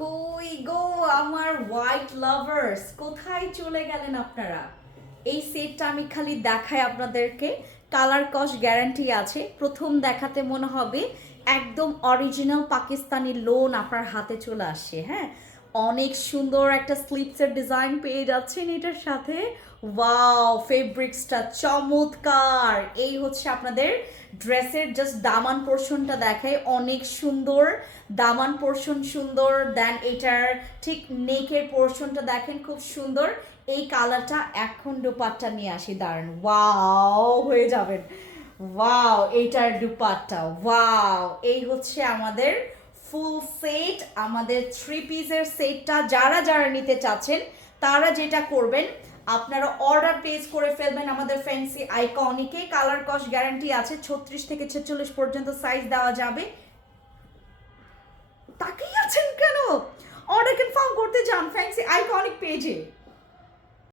কই গো আমার white lovers কোথায় চলে গেলেন আপনারা? এই সেটটা আমি খালি দেখাই আপনাদেরকে। কালার কস্ট গ্যারান্টি আছে। প্রথম দেখাতে মনে হবে, একদম অরিজিনাল পাকিস্তানি লোন আপনার হাতে চলে আসছে হ্যাঁ? অনেক সুন্দর একটা স্লিপসের ডিজাইন পেয়ে যাচ্ছেন এটার সাথে। ওয়াও ফেব্রিক্সটা চমৎকার! এই হচ্ছে আপনাদের ড্রেসের জাস্ট দামান পোর্শনটা দেখায়। অনেক সুন্দর, দামান পোর্শন সুন্দর। দেন এটার ঠিক নেকের পোর্শনটা দেখেন, খুব সুন্দর। এই কালারটা এখন দুপাট্টা নিয়ে আসি, দাঁড়ান। ওয়াও হয়ে যাবেন। ওয়াও এইটার দুপাট্টা। ওয়াও এই হচ্ছে আমাদের ফুল সেট আমাদের থ্রি পিসের সেটটা যারা যারা নিতে চাচ্ছেন, তারা যেটা করবেন, আপনারা অর্ডার প্লেস করে ফেলবেন আমাদের ফ্যান্সি আইকনিকে কালার কস্ট গ্যারান্টি আছে? ছত্রিশ থেকে ছেচল্লিশ পর্যন্ত সাইজ দেওয়া যাবে। তাকেই আছেন কেন? অর্ডার কনফার্ম করতে যান ফ্যান্সি আইকনিক পেজে